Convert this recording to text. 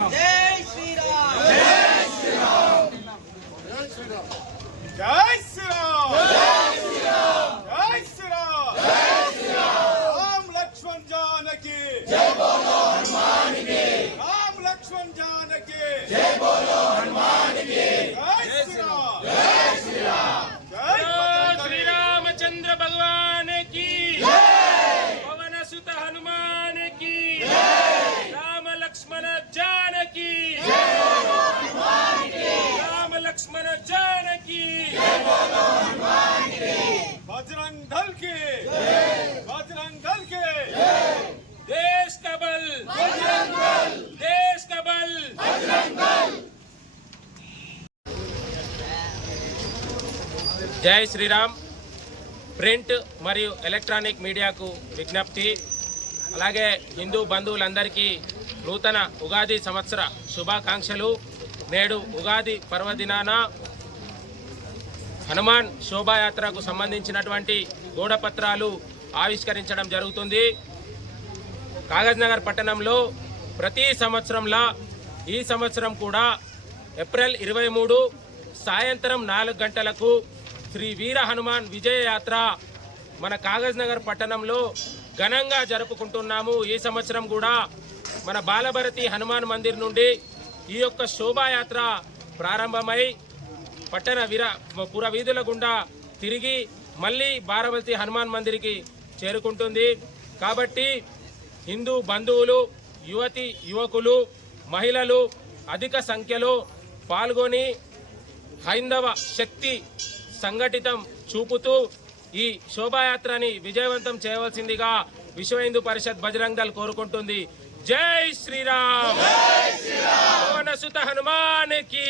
जय श्री राम जय श्री राम जय श्री राम जय श्री राम जय श्री राम जय श्री राम जय श्री राम राम लक्ष्मण जानकी जय बोलो हनुमान की राम लक्ष्मण जानकी जय बोलो हनुमान की जय श्री राम जय श्री राम जय श्री रामचंद्र भगवान की जय पवन सुत हनुमान की जय राम लक्ष्मण जानकी जय बोलो हनुमान की राम लक्ष्मण जानकी जय बोलो हनुमान की बजरंग दल की जय बजरंग दल की जय देश का बल बजरंग दल देश का बल बजरंग दल జై శ్రీరామ్. ప్రింట్ మరియు ఎలక్ట్రానిక్ మీడియాకు విజ్ఞప్తి, అలాగే హిందూ బంధువులందరికీ నూతన ఉగాది సంవత్సర శుభాకాంక్షలు. నేడు ఉగాది పర్వదినాన హనుమాన్ శోభాయాత్రకు సంబంధించినటువంటి గోడపత్రాలు ఆవిష్కరించడం జరుగుతుంది. కాగజ్ నగర్ పట్టణంలో ప్రతి సంవత్సరంలా ఈ సంవత్సరం కూడా ఏప్రిల్ 23 సాయంత్రం 4 గంటలకు శ్రీ వీర హనుమాన్ విజయ యాత్ర మన కాగజ్ నగర్ పట్టణంలో ఘనంగా జరుపుకుంటున్నాము. ఈ సంవత్సరం కూడా మన బాలభరతి హనుమాన్ మందిర్ నుండి ఈ యొక్క శోభాయాత్ర ప్రారంభమై పట్టణ పుర వీధుల గుండా తిరిగి మళ్ళీ బాలభరతి హనుమాన్ మందిర్కి చేరుకుంటుంది. కాబట్టి హిందూ బంధువులు, యువతి యువకులు, మహిళలు అధిక సంఖ్యలో పాల్గొని హైందవ శక్తి సంఘటితం చూపుతూ ఈ శోభాయాత్రని విజయవంతం చేయవలసిందిగా విశ్వ హిందూ పరిషత్ బజరంగ్ దళ్ కోరుకుంటుంది. జై శ్రీరామ్. పవన సుత హనుమాన్ కి